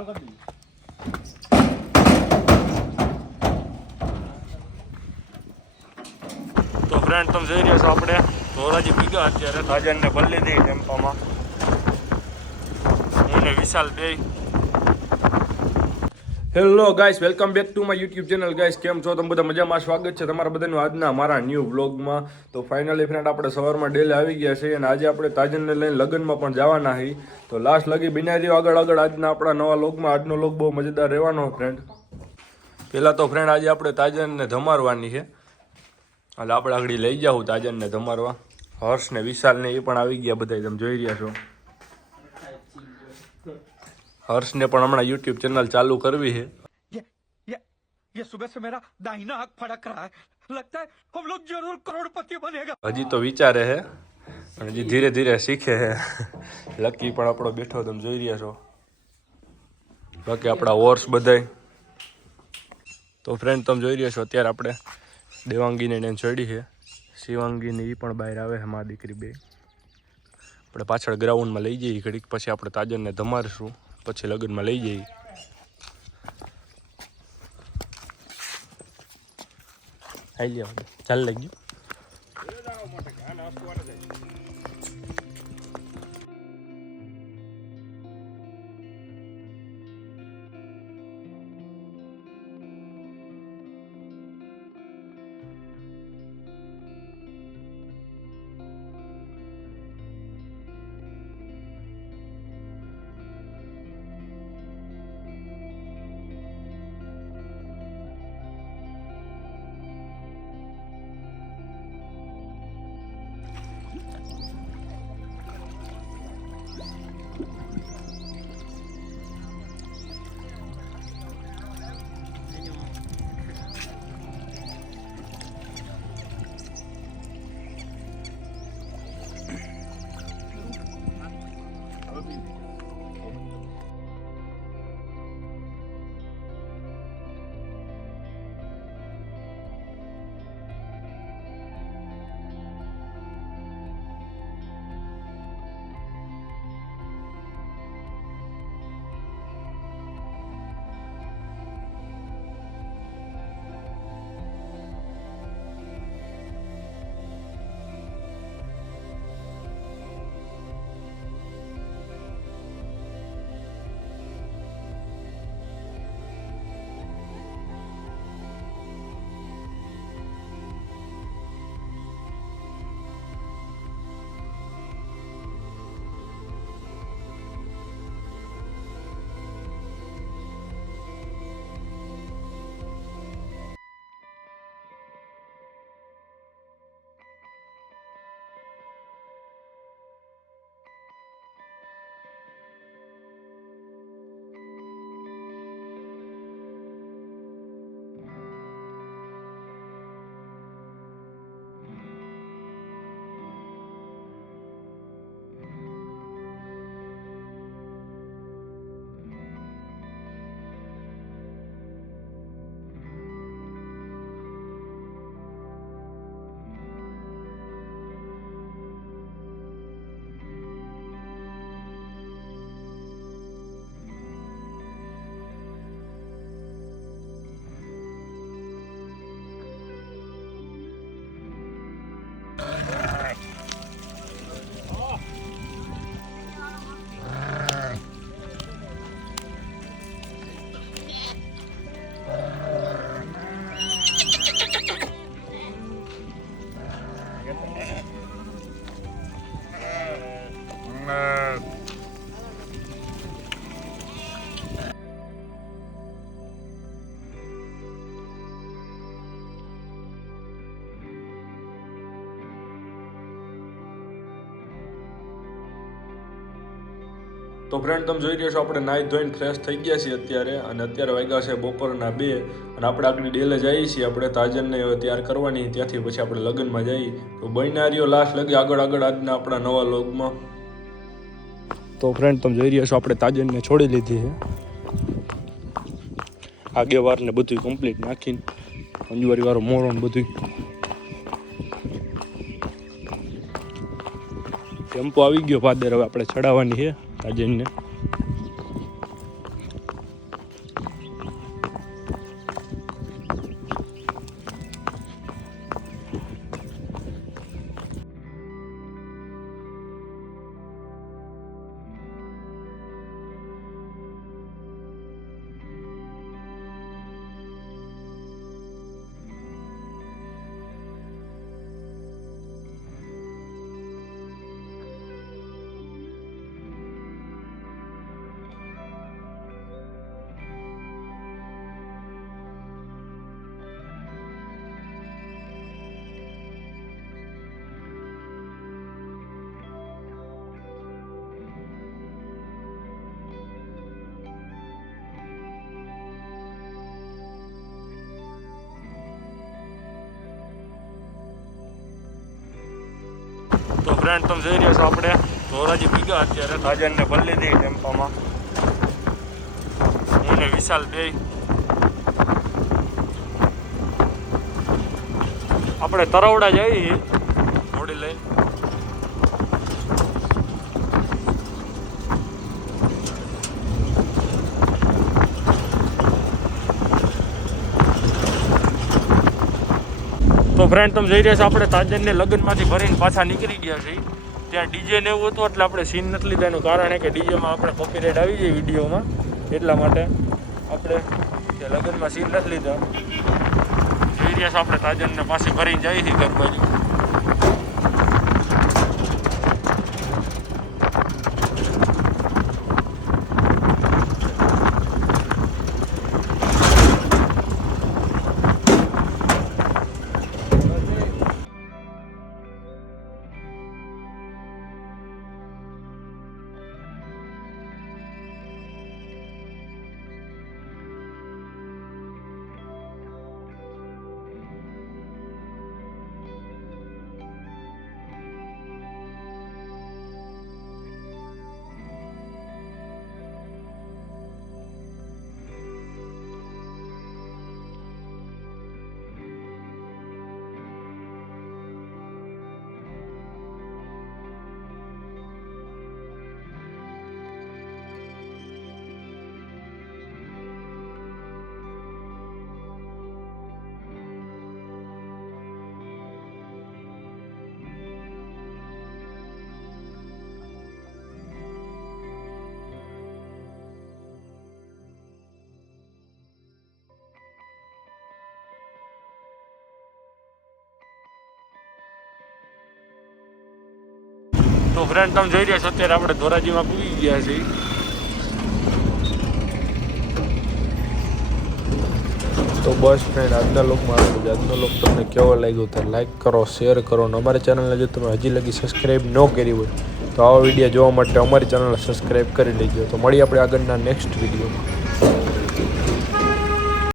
તો ફ્રેન્ડ તમે જોઈ રહ્યા છો આપણે ધોરાજી પીગા અત્યારે તાજનને ભરી લીધી ટેમ્પામાં હું ને વિશાલ બે. Hello guys, welcome back to my YouTube channel. Guys કેમ છો તમે બધા? મજામાં? સ્વાગત છે તમારા બધાનું આજના મારા ન્યૂ વ્લોગમાં. તો ફાઇનલી ફ્રેન્ડ આપણે સવારમાં ડેલે આવી ગયા છીએ અને આજે આપણે તાજનને લઈને લગ્નમાં પણ જવાના છીએ. તો લાસ્ટ લગી બિનાઈ રહ્યો આગળ આજના આપણા નવા વ્લોગમાં. આજનો વ્લોગ બહુ મજેદાર રહેવાનો ફ્રેન્ડ. પહેલાં તો ફ્રેન્ડ આજે આપણે તાજનને ધમારવાની છે એટલે આપણે આગળ લઈ જાઉં તાજનને ધમારવા. હર્ષ ને વિશાલ ને એ પણ આવી ગયા બધા, તમે જોઈ રહ્યા છો. હર્ષને પણ હમણાં યુટ્યુબ ચેનલ ચાલુ કરવી છે. ये सुबह से मेरा दाहिना आंख फड़क रहा है, लगता है हम लोग जरूर करोड़पति बनेगा. હજી તો વિચારે છે અને હજી ધીરે ધીરે શીખે છે. લકી પણ આપણો બેઠો તમે જોઈ રહ્યા છો. બાકી આપણા વોર્સ બધાય. તો ફ્રેન્ડ તમે જોઈ રહ્યા છો અત્યારે આપણે દેવાંગીને એને ચડી છે. શિવાંગીને એ પણ બહાર આવે છે, મા દીકરી બે. આપણે પાછળ ગ્રાઉન્ડમાં લઈ જઈએ ઘડીક, પછી આપણે તાજનને ધમારશું, પછી લગ્નમાં લઈ જઈએ. આવી ગયા ચાલ લઈ ગયું. તો ફ્રેન્ડ તમે જોઈ રહ્યા છો આપણે નાહી ધોઈને ફ્રેશ થઈ ગયા છીએ અત્યારે, અને અત્યારે વાગ્યા છે બપોરના 2 અને આપણે આગળ ડેલે જઈએ છીએ. આપણે તાજનને તૈયાર કરવાની, ત્યાંથી પછી આપણે લગ્નમાં જઈએ. તો બન્યા રહ્યો લાસ્ટ લગી આગળ આજના આપણા નવા વ્લોગમાં. તો ફ્રેન્ડ તમે જોઈ રહ્યા છો આપણે તાજનને છોડી લીધી છે. આગેવારને બધું કમ્પ્લીટ નાખીને અંજવારી વાળો મોરો ને બધું. ટેમ્પો આવી ગયો ભાદર, હવે આપણે ચડાવવાની છે તાજનને. ફ્રેન્ડ તમે જોઈ રહ્યા છો આપણે ધોરાજી ભીગા અત્યારે તાજનને ભરી લીધી ટેમ્પામાં, હું ને વિશાલ બે આપણે તરવડા જઈએ ઘોડી લઈને. તો ફ્રેન્ડ તમે જઈ રહ્યા છો આપણે તાજનને લગ્નમાંથી ભરીને પાછા નીકળી ગયા છીએ. ત્યાં ડીજે ને એવું હતું એટલે આપણે સીન નથી લીધા. એનું કારણ કે ડીજેમાં આપણે કોપીરાઇટ આવી જાય વિડીયોમાં, એટલા માટે આપણે ત્યાં લગ્નમાં સીન નથી લીધા. જઈ રહ્યા છો આપણે તાજનને પાછી ભરીને જઈએ છીએ ઘર બાજુ. તો ફ્રેન્ડ તમે જોઈ રહ્યા છો અત્યારે આપણે ધોરાજીમાં પૂગી ગયા છીએ. તો બસ ફ્રેન્ડ આજના લોકમાં આટલું જ. આજનો લોક તમને કેવો લાગ્યો તો લાઈક કરો, શેર કરો, અને અમારી ચેનલને જો તમે હજી લગી સબસ્ક્રાઈબ ન કરી હોય તો આવા વિડીયો જોવા માટે અમારી ચેનલને સબસ્ક્રાઈબ કરી લેજો. તો મળીએ આપણે આગળના નેક્સ્ટ વિડીયોમાં.